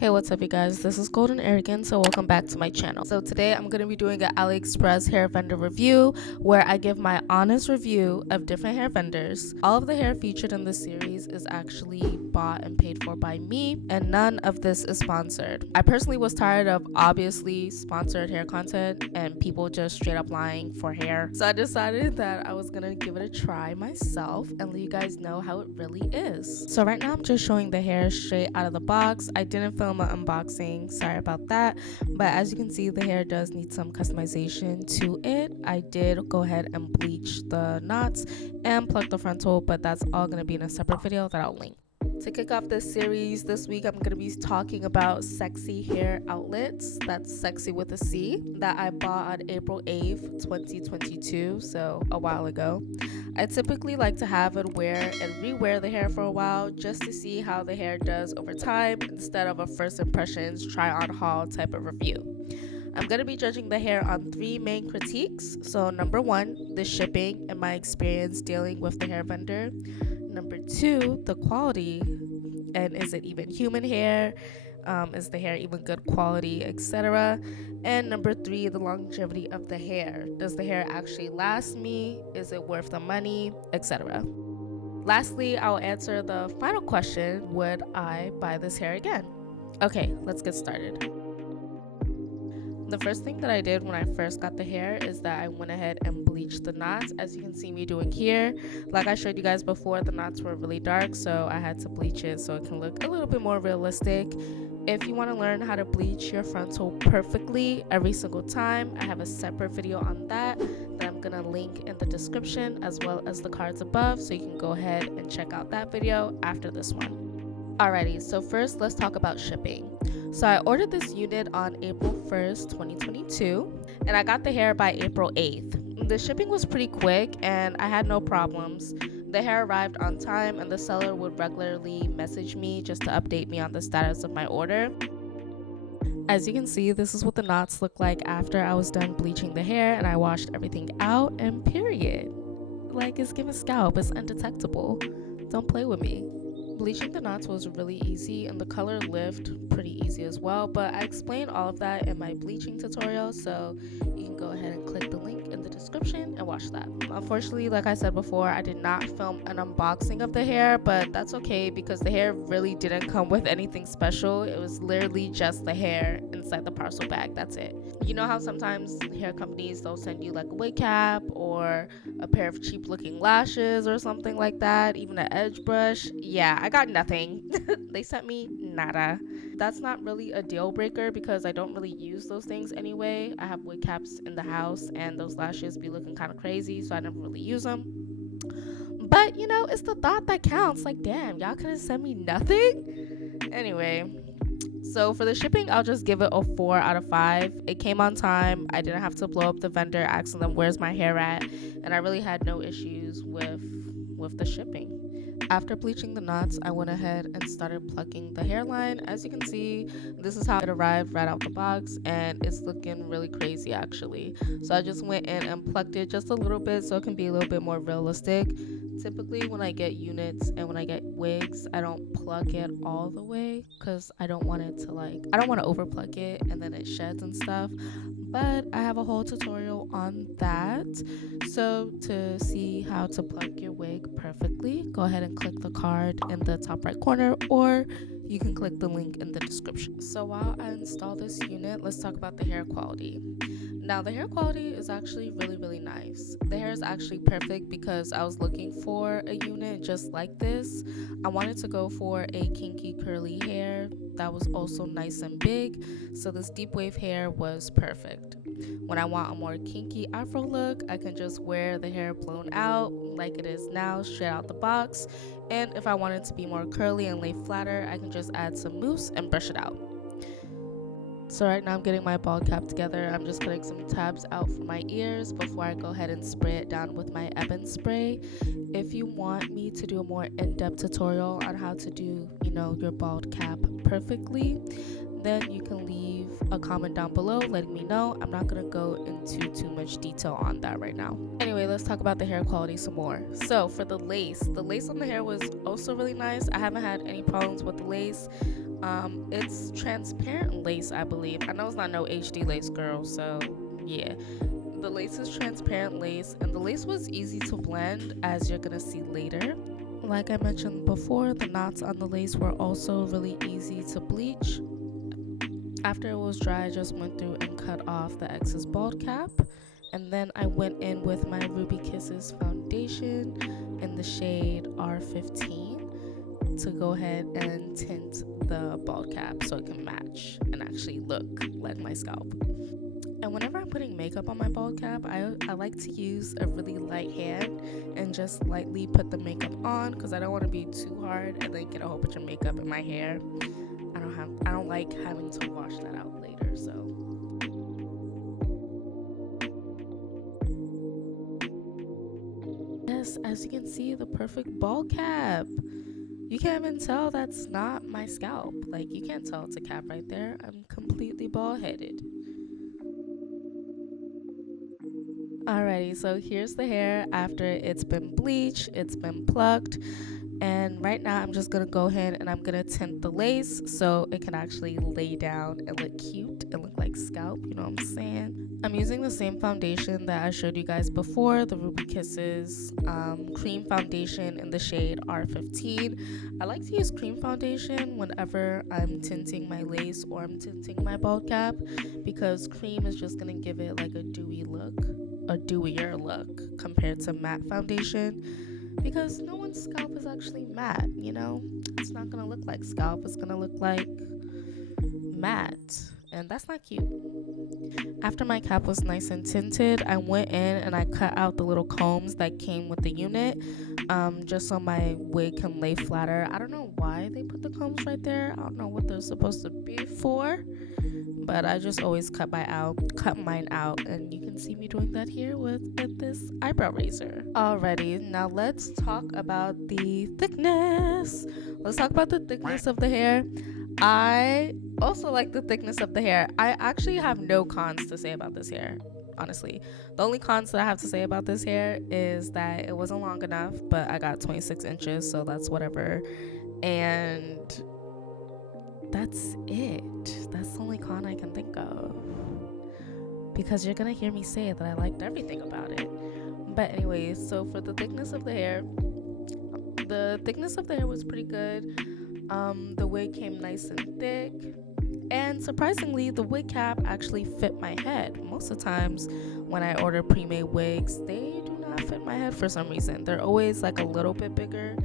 Hey, what's up you guys? This is Golden Arrogant, so welcome back to my channel. So today I'm going to be doing an Aliexpress hair vendor review where I give my honest review of different hair vendors. All of the hair featured in this series is actually bought and paid for by me, and none of this is sponsored. I personally was tired of obviously sponsored hair content and people just straight up lying for hair. So I decided that I was going to give it a try myself and let you guys know how it really is. So right now I'm just showing the hair straight out of the box. I didn't film an unboxing, sorry about that, but as you can see the hair does need some customization to it. I did go ahead and bleach the knots and pluck the frontal, but that's all going to be in a separate video that I'll link. To kick off this series this week, I'm going to be talking about Cexxy Hair Outlets. That's Cexxy with a C, that I bought on April 8th, 2022, so a while ago. I typically like to have it wear and rewear the hair for a while just to see how the hair does over time instead of a first impressions try on haul type of review. I'm going to be judging the hair on 3 main critiques. So number 1, the shipping and my experience dealing with the hair vendor. Number 2, the quality, and is it even human hair? Is the hair even good quality, etc. And number 3, the longevity of the hair. Does the hair actually last me? Is it worth the money, etc. Lastly, I'll answer the final question: would I buy this hair again? Okay, let's get started. The first thing that I did when I first got the hair is that I went ahead and bleached the knots, as you can see me doing here. Like I showed you guys before, the knots were really dark, so I had to bleach it so it can look a little bit more realistic. If you want to learn how to bleach your frontal perfectly every single time, I have a separate video on that I'm going to link in the description as well as the cards above, so you can go ahead and check out that video after this one. Alrighty, so first let's talk about shipping. So I ordered this unit on April 1st, 2022, and I got the hair by April 8th. The shipping was pretty quick and I had no problems. The hair arrived on time and the seller would regularly message me just to update me on the status of my order. As you can see, this is what the knots look like after I was done bleaching the hair and I washed everything out, and period. Like, it's giving scalp, it's undetectable. Don't play with me. Bleaching the knots was really easy and the color lift pretty easy as well, but I explained all of that in my bleaching tutorial, so you can go ahead and click the link in the description and watch that. Unfortunately, like I said before, I did not film an unboxing of the hair, but that's okay because the hair really didn't come with anything special. It was literally just the hair inside the parcel bag, that's it. You know how sometimes hair companies, they'll send you like a wig cap or a pair of cheap looking lashes or something like that, even an edge brush? Yeah, I got nothing. They sent me nada. That's not really a deal breaker because I don't really use those things anyway. I have wig caps in the house and those lashes be looking kind of crazy, so I never really use them. But you know, it's the thought that counts. Like, damn, y'all couldn't send me nothing? Anyway, so for the shipping, I'll just give it a 4 out of 5. It came on time. I didn't have to blow up the vendor asking them where's my hair at, and I really had no issues with the shipping. After bleaching the knots, I went ahead and started plucking the hairline. As you can see, this is how it arrived right out the box, and it's looking really crazy actually. So I just went in and plucked it just a little bit so it can be a little bit more realistic. Typically when I get units and when I get wigs, I don't pluck it all the way because I don't want it to I don't want to over pluck it and then it sheds and stuff. But I have a whole tutorial on that. So to see how to pluck your wig perfectly, go ahead and click the card in the top right corner, or you can click the link in the description. So while I install this unit, let's talk about the hair quality. Now the hair quality is actually really nice. The hair is actually perfect because I was looking for a unit just like this. I wanted to go for a kinky curly hair that was also nice and big, so this deep wave hair was perfect. When I want a more kinky Afro look, I can just wear the hair blown out like it is now, straight out the box. And if I want it to be more curly and lay flatter, I can just add some mousse and brush it out. So right now I'm getting my bald cap together. I'm just cutting some tabs out for my ears before I go ahead and spray it down with my ebon spray. If you want me to do a more in-depth tutorial on how to do, your bald cap perfectly, then you can leave a comment down below letting me know. I'm not going to go into too much detail on that right now. Anyway, let's talk about the hair quality some more. So for the lace on the hair was also really nice. I haven't had any problems with the lace. It's transparent lace, I believe. I know it's not no HD lace, girl, so yeah. The lace is transparent lace, and the lace was easy to blend, as you're gonna see later. Like I mentioned before, the knots on the lace were also really easy to bleach. After it was dry, I just went through and cut off the excess bald cap, and then I went in with my Ruby Kisses foundation in the shade R15 to go ahead and tint the bald cap so it can match and actually look like my scalp. And whenever I'm putting makeup on my bald cap, I like to use a really light hand and just lightly put the makeup on, because I don't want to be too hard and then get a whole bunch of makeup in my hair. I don't like having to wash that out later. So yes, as you can see, the perfect bald cap. You can't even tell that's not my scalp. Like, you can't tell it's a cap right there. I'm completely bald headed. Alrighty, so here's the hair after it's been bleached, it's been plucked, and right now I'm just gonna go ahead and I'm gonna tint the lace so it can actually lay down and look cute and look like scalp, you know what I'm saying? I'm using the same foundation that I showed you guys before, the Ruby Kisses cream foundation in the shade R15. I like to use cream foundation whenever I'm tinting my lace or I'm tinting my bald cap, because cream is just gonna give it like a dewy look, a dewier look compared to matte foundation, because no one's scalp is actually matte, you know? It's not gonna look like scalp, it's gonna look like matte, and that's not cute. After my cap was nice and tinted, I went in and I cut out the little combs that came with the unit, just so my wig can lay flatter. I don't know why they put the combs right there. I don't know what they're supposed to be for, but I just always cut mine out, and you can see me doing that here with this eyebrow razor. Alrighty, now let's talk about the thickness. Let's talk about the thickness of the hair. I also like the thickness of the hair. I actually have no cons to say about this hair, honestly. The only cons that I have to say about this hair is that it wasn't long enough, but I got 26 inches, so that's whatever. And that's it. That's the only con I can think of, because you're gonna hear me say that I liked everything about it. But anyways, so for the thickness of the hair was pretty good. The wig came nice and thick, and surprisingly, the wig cap actually fit my head. Most of the times when I order pre-made wigs, they do not fit my head for some reason. They're always like a little bit bigger.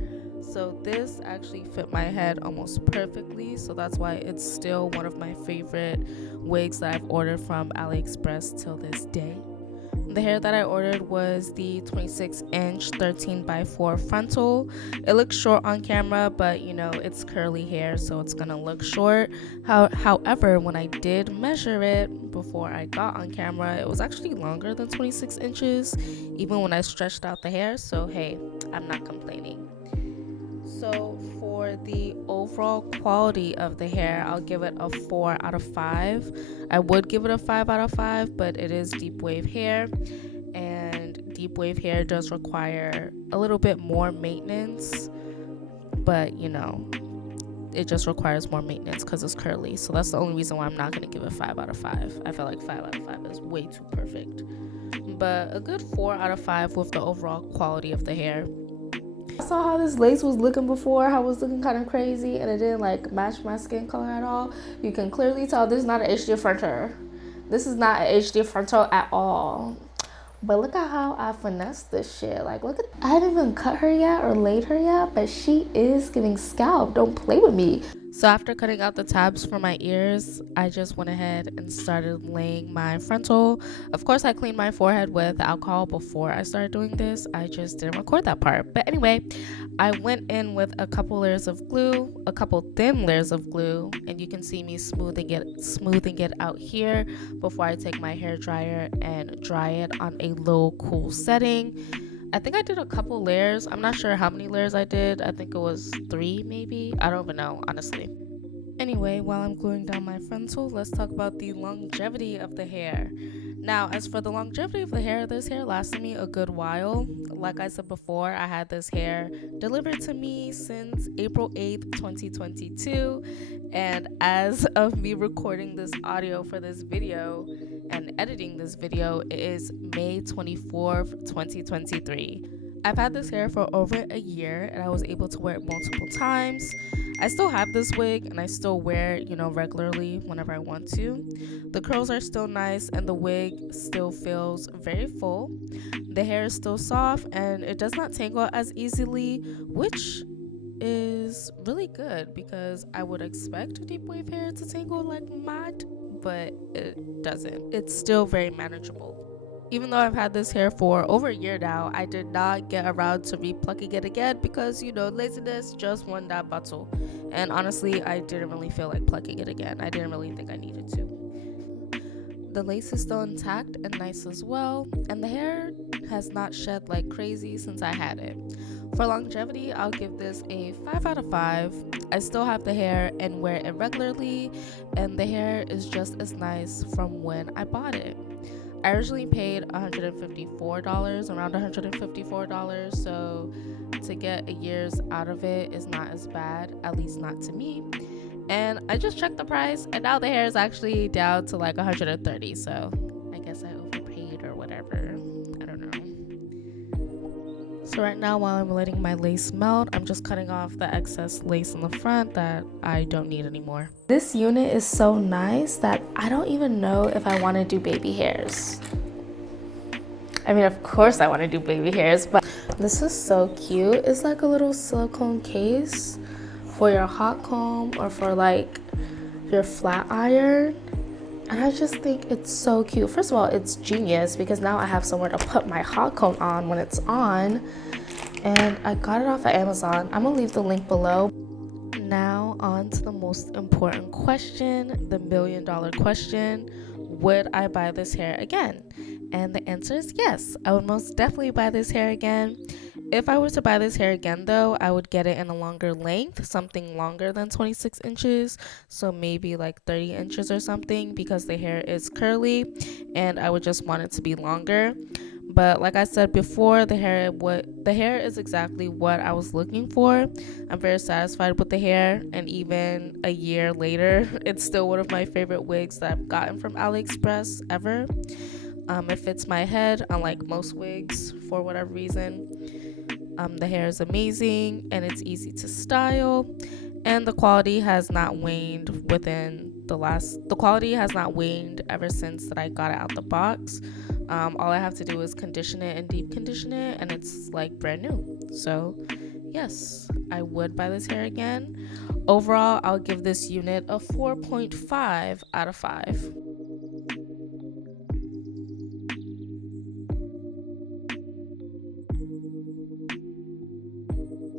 So this actually fit my head almost perfectly, so that's why it's still one of my favorite wigs that I've ordered from Aliexpress till this day. The hair that I ordered was the 26-inch 13x4 frontal. It looks short on camera, but you know, it's curly hair, so it's gonna look short. However, when I did measure it before I got on camera, it was actually longer than 26 inches, even when I stretched out the hair, so hey, I'm not complaining. So for the overall quality of the hair, I'll give it a 4 out of 5. I would give it a 5 out of 5, but it is deep wave hair, and deep wave hair does require a little bit more maintenance, but you know, it just requires more maintenance because it's curly. So that's the only reason why I'm not going to give it 5 out of 5. I feel like 5 out of 5 is way too perfect, but a good 4 out of 5 with the overall quality of the hair. I saw how this lace was looking before, how it was looking kind of crazy, and it didn't like match my skin color at all. You can clearly tell this is not an HD frontal. This is not an HD frontal at all. But look at how I finessed this shit. Like, look at, I haven't even cut her yet or laid her yet, but she is giving scalp. Don't play with me. So after cutting out the tabs for my ears, I just went ahead and started laying my frontal. Of course, I cleaned my forehead with alcohol before I started doing this. I just didn't record that part. But anyway, I went in with a couple layers of glue, a couple thin layers of glue, and you can see me smoothing it out here before I take my hair dryer and dry it on a low cool setting. I think I did a couple layers. I'm not sure how many layers I did. I think it was 3 maybe. I don't even know, honestly. Anyway, while I'm gluing down my frontal, let's talk about the longevity of the hair. Now, as for the longevity of the hair, this hair lasted me a good while. Like I said before, I had this hair delivered to me since April 8th, 2022. And as of me recording this audio for this video and editing this video, it is May 24th, 2023. I've had this hair for over a year and I was able to wear it multiple times. I still have this wig and I still wear it, regularly whenever I want to. The curls are still nice and the wig still feels very full. The hair is still soft and it does not tangle as easily, which is really good because I would expect deep wave hair to tangle like mad, but it doesn't. It's still very manageable. Even though I've had this hair for over a year now, I did not get around to replucking it again because laziness just won that battle. And honestly, I didn't really feel like plucking it again. I didn't really think I needed to. The lace is still intact and nice as well, and the hair has not shed like crazy since I had it. For longevity, I'll give this a 5 out of 5. I still have the hair and wear it regularly, and the hair is just as nice from when I bought it. I originally paid $154, around $154, so to get a year's out of it is not as bad, at least not to me. And I just checked the price and now the hair is actually down to like 130, so I guess I overpaid or whatever. I don't know. So right now, while I'm letting my lace melt, I'm just cutting off the excess lace in the front that I don't need anymore. This unit is so nice that I don't even know if I want to do baby hairs. I mean, of course I want to do baby hairs, but this is so cute. It's like a little silicone case for your hot comb or for like your flat iron, and I just think it's so cute. First of all, it's genius because now I have somewhere to put my hot comb on when it's on, and I got it off of Amazon. I'm gonna leave the link below. Now on to the most important question, the $1 million question: would I buy this hair again? And the answer is yes, I would most definitely buy this hair again. If I were to buy this hair again though, I would get it in a longer length, something longer than 26 inches, so maybe like 30 inches or something, because the hair is curly and I would just want it to be longer. But like I said before, the hair is exactly what I was looking for. I'm very satisfied with the hair, and even a year later, it's still one of my favorite wigs that I've gotten from Aliexpress ever. It fits my head, unlike most wigs for whatever reason. The hair is amazing and it's easy to style, and the quality has not waned ever since that I got it out the box. All I have to do is condition it and deep condition it and it's like brand new. So yes, I would buy this hair again. Overall, I'll give this unit a 4.5 out of 5.